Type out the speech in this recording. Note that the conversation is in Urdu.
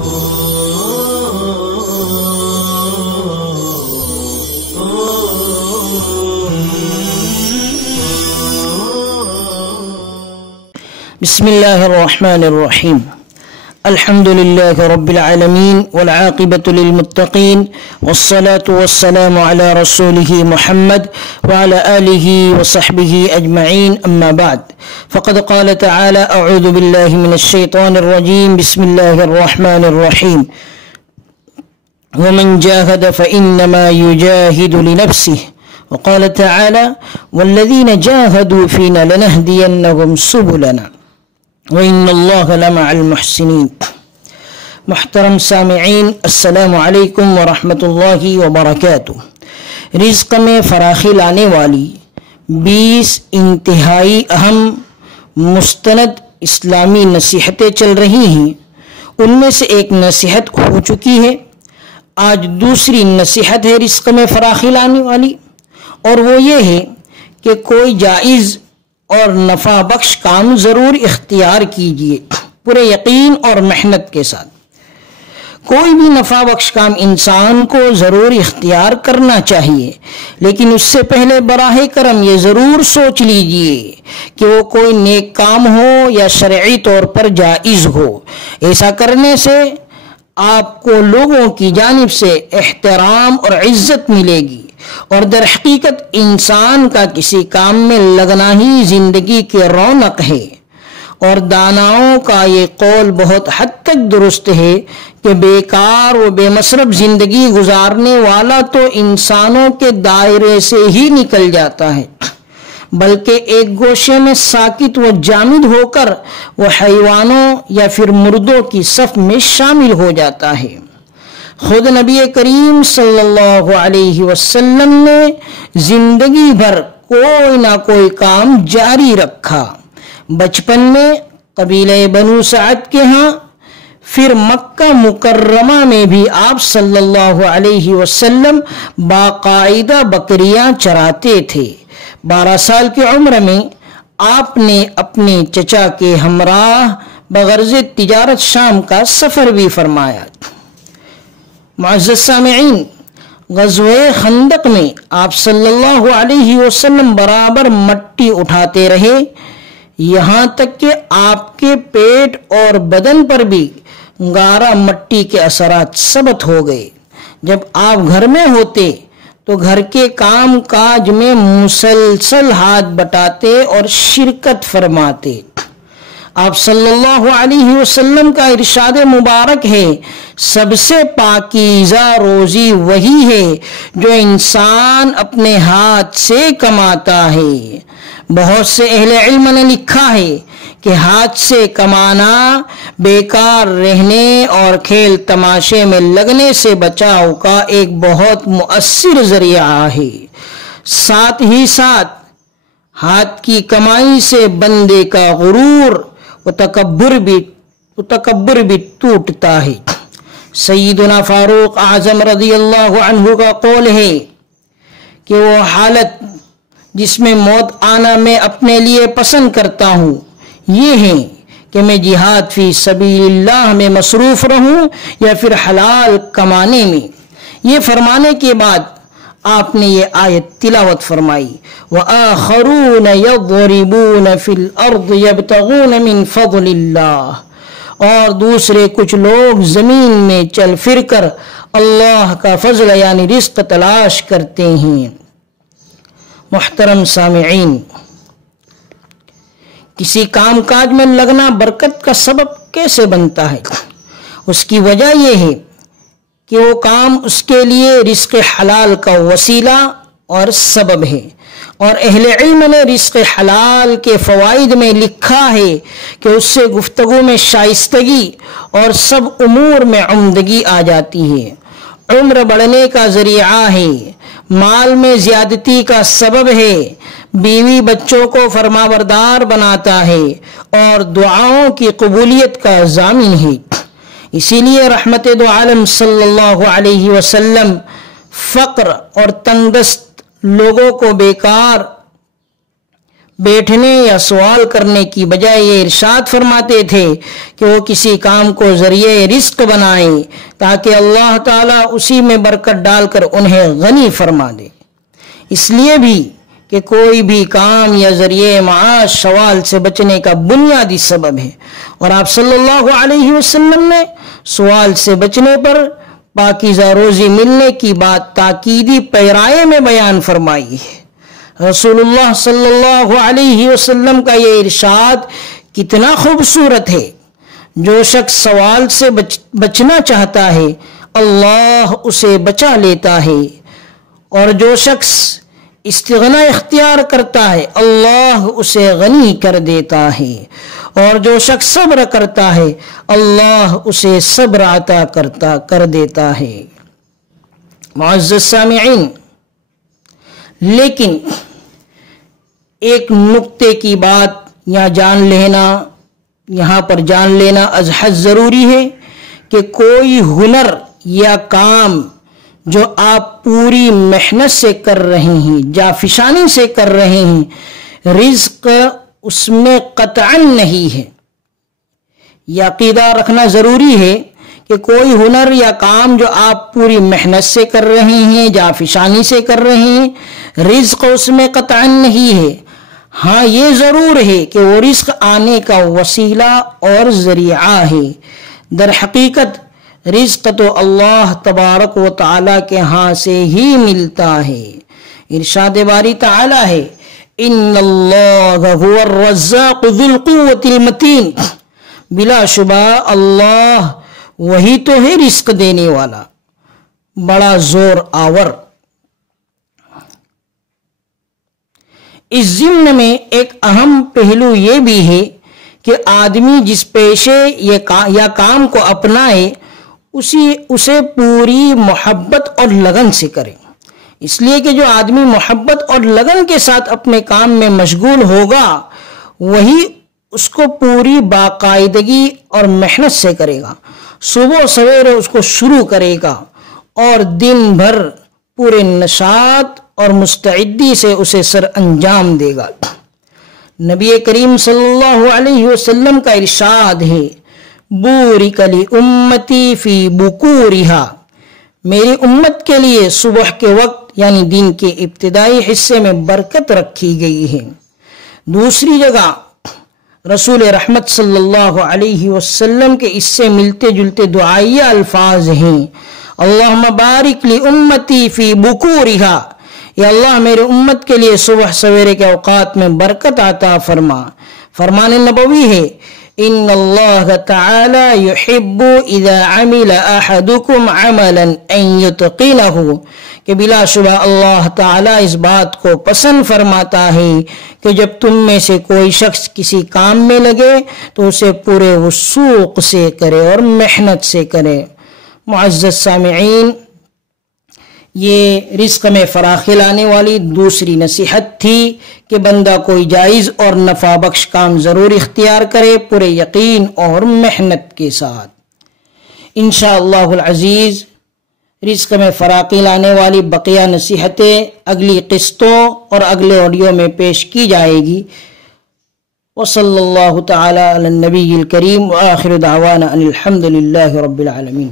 بسم اللہ الرحمن الرحیم الحمد للہ رب العالمین والعاقبۃ للمتقین والصلاة والسلام علی رسولہ محمد وعلى آلہ وصحبہ اجمعین اما بعد فقد قال تعالی اعوذ باللہ من الشیطان الرجیم بسم اللہ الرحمن الرحیم ومن جاہد فإنما يجاہد لنفسہ وقال تعالی والذین جاہدوا فینا لنہدینہم سبلنا وَإِنَّ اللَّهَ لَمَعَ الْمُحْسِنِينَ۔ محترم سامعین، السلام علیکم ورحمۃ اللہ وبرکاتہ۔ رزق میں فراخی لانے والی 20 انتہائی اہم مستند اسلامی نصیحتیں چل رہی ہیں، ان میں سے ایک نصیحت ہو چکی ہے۔ آج دوسری نصیحت ہے رزق میں فراخی لانے والی، اور وہ یہ ہے کہ کوئی جائز اور نفع بخش کام ضرور اختیار کیجیے، پورے یقین اور محنت کے ساتھ۔ کوئی بھی نفع بخش کام انسان کو ضرور اختیار کرنا چاہیے، لیکن اس سے پہلے براہ کرم یہ ضرور سوچ لیجیے کہ وہ کوئی نیک کام ہو یا شرعی طور پر جائز ہو۔ ایسا کرنے سے آپ کو لوگوں کی جانب سے احترام اور عزت ملے گی، اور در حقیقت انسان کا کسی کام میں لگنا ہی زندگی کی رونق ہے۔ اور داناؤں کا یہ قول بہت حد تک درست ہے کہ بیکار و بے مصرف زندگی گزارنے والا تو انسانوں کے دائرے سے ہی نکل جاتا ہے، بلکہ ایک گوشے میں ساکت و جامد ہو کر وہ حیوانوں یا پھر مردوں کی صف میں شامل ہو جاتا ہے۔ خود نبی کریم صلی اللہ علیہ وسلم نے زندگی بھر کوئی نہ کوئی کام جاری رکھا۔ بچپن میں قبیلہ بنو سعد کے ہاں، پھر مکہ مکرمہ میں بھی آپ صلی اللہ علیہ وسلم باقاعدہ بکریاں چراتے تھے۔ 12 سال کی عمر میں آپ نے اپنے چچا کے ہمراہ بغرض تجارت شام کا سفر بھی فرمایا۔ معزز سامعین، غزوہ خندق میں آپ صلی اللہ علیہ وسلم برابر مٹی اٹھاتے رہے، یہاں تک کہ آپ کے پیٹ اور بدن پر بھی گارا مٹی کے اثرات ثبت ہو گئے۔ جب آپ گھر میں ہوتے تو گھر کے کام کاج میں مسلسل ہاتھ بٹاتے اور شرکت فرماتے۔ آپ صلی اللہ علیہ وسلم کا ارشاد مبارک ہے، سب سے پاکیزہ روزی وہی ہے جو انسان اپنے ہاتھ سے کماتا ہے۔ بہت سے اہل علم نے لکھا ہے کہ ہاتھ سے کمانا بیکار رہنے اور کھیل تماشے میں لگنے سے بچاؤ کا ایک بہت مؤثر ذریعہ ہے۔ ساتھ ہی ساتھ ہاتھ کی کمائی سے بندے کا غرور و تکبر بھی ٹوٹتا ہے۔ سیدنا فاروق اعظم رضی اللہ عنہ کا قول ہے کہ وہ حالت جس میں موت آنا میں اپنے لیے پسند کرتا ہوں یہ ہے کہ میں جہاد فی سبیل اللہ میں مصروف رہوں یا پھر حلال کمانے میں۔ یہ فرمانے کے بعد آپ نے یہ آیت تلاوت فرمائی، وَآخَرُونَ يَضْرِبُونَ فِي الْأَرْضِ يَبْتَغُونَ مِنْ فَضْلِ اللَّهِ، اور دوسرے کچھ لوگ زمین میں چل پھر کر اللہ کا فضل یعنی رزق تلاش کرتے ہیں۔ محترم سامعین، کسی کام کاج میں لگنا برکت کا سبب کیسے بنتا ہے؟ اس کی وجہ یہ ہے کہ وہ کام اس کے لیے رزق حلال کا وسیلہ اور سبب ہے، اور اہل علم نے رزق حلال کے فوائد میں لکھا ہے کہ اس سے گفتگو میں شائستگی اور سب امور میں عمدگی آ جاتی ہے، عمر بڑھنے کا ذریعہ ہے، مال میں زیادتی کا سبب ہے، بیوی بچوں کو فرمانبردار بناتا ہے، اور دعاؤں کی قبولیت کا ضامن ہے۔ اسی لیے رحمت دو عالم صلی اللہ علیہ وسلم فقر اور تنگدست لوگوں کو بیکار بیٹھنے یا سوال کرنے کی بجائے یہ ارشاد فرماتے تھے کہ وہ کسی کام کو ذریعہ رزق بنائیں تاکہ اللہ تعالیٰ اسی میں برکت ڈال کر انہیں غنی فرما دے۔ اس لیے بھی کہ کوئی بھی کام یا ذریعہ معاش سوال سے بچنے کا بنیادی سبب ہے، اور آپ صلی اللہ علیہ وسلم نے سوال سے بچنے پر پاکیزہ روزی ملنے کی بات تاکیدی پیرائے میں بیان فرمائی ہے۔ رسول اللہ صلی اللہ علیہ وسلم کا یہ ارشاد کتنا خوبصورت ہے۔ جو شخص سوال سے بچنا چاہتا ہے اللہ اسے بچا لیتا ہے، اور جو شخص استغنا اختیار کرتا ہے اللہ اسے غنی کر دیتا ہے، اور جو شخص صبر کرتا ہے اللہ اسے صبر عطا کر دیتا ہے۔ معزز سامعین، لیکن ایک نقطے کی بات یہاں پر جان لینا از حد ضروری ہے کہ کوئی ہنر یا کام جو آپ پوری محنت سے کر رہے ہیں، جافشانی سے کر رہے ہیں، رزق اس میں قطعاً نہیں ہے۔ یہ عقیدہ رکھنا ضروری ہے کہ کوئی ہنر یا کام جو آپ پوری محنت سے کر رہے ہیں، جافشانی سے کر رہے ہیں، رزق اس میں قطعاً نہیں ہے۔ ہاں یہ ضرور ہے کہ وہ رزق آنے کا وسیلہ اور ذریعہ ہے۔ در حقیقت رزق تو اللہ تبارک و تعالی کے ہاں سے ہی ملتا ہے۔ ارشاد باری تعالی ہے، ان اللہ هو الرزاق ذو القوة المتین، بلا شبہ اللہ وہی تو ہے رزق دینے والا، بڑا زور آور۔ اس ضمن میں ایک اہم پہلو یہ بھی ہے کہ آدمی جس پیشے یا کام کو اپنائے اسے پوری محبت اور لگن سے کرے، اس لیے کہ جو آدمی محبت اور لگن کے ساتھ اپنے کام میں مشغول ہوگا وہی اس کو پوری باقاعدگی اور محنت سے کرے گا، صبح سویرے اس کو شروع کرے گا اور دن بھر پورے نشاط اور مستعدی سے اسے سر انجام دے گا۔ نبی کریم صلی اللہ علیہ وسلم کا ارشاد ہے، بورک لامتی فی بکورہا، میری امت کے لیے صبح کے وقت یعنی دن کے ابتدائی حصے میں برکت رکھی گئی ہے۔ دوسری جگہ رسول رحمت صلی اللہ علیہ وسلم کے اس سے ملتے جلتے دعائیہ الفاظ ہیں، اللہم بارک لامتی فی بکورہا، یا اللہ میرے امت کے لیے صبح سویرے کے اوقات میں برکت عطا فرما۔ فرمان نبوی ہے، ان اللہ تعالی یحب اذا عمل احدکم عملا ان یتقنہ، کہ بلا شبہ اللہ تعالی اس بات کو پسند فرماتا ہے کہ جب تم میں سے کوئی شخص کسی کام میں لگے تو اسے پورے وثوق سے کرے اور محنت سے کرے۔ معزز سامعین، یہ رزق میں فراخی لانے والی دوسری نصیحت تھی کہ بندہ کوئی جائز اور نفع بخش کام ضرور اختیار کرے پورے یقین اور محنت کے ساتھ۔ انشاءاللہ العزیز رزق میں فراخی لانے والی بقیہ نصیحتیں اگلی قسطوں اور اگلے آڈیو میں پیش کی جائے گی۔ وصلی اللہ تعالی علی النبی الکریم وآخر دعوانا ان الحمد للہ رب العالمین۔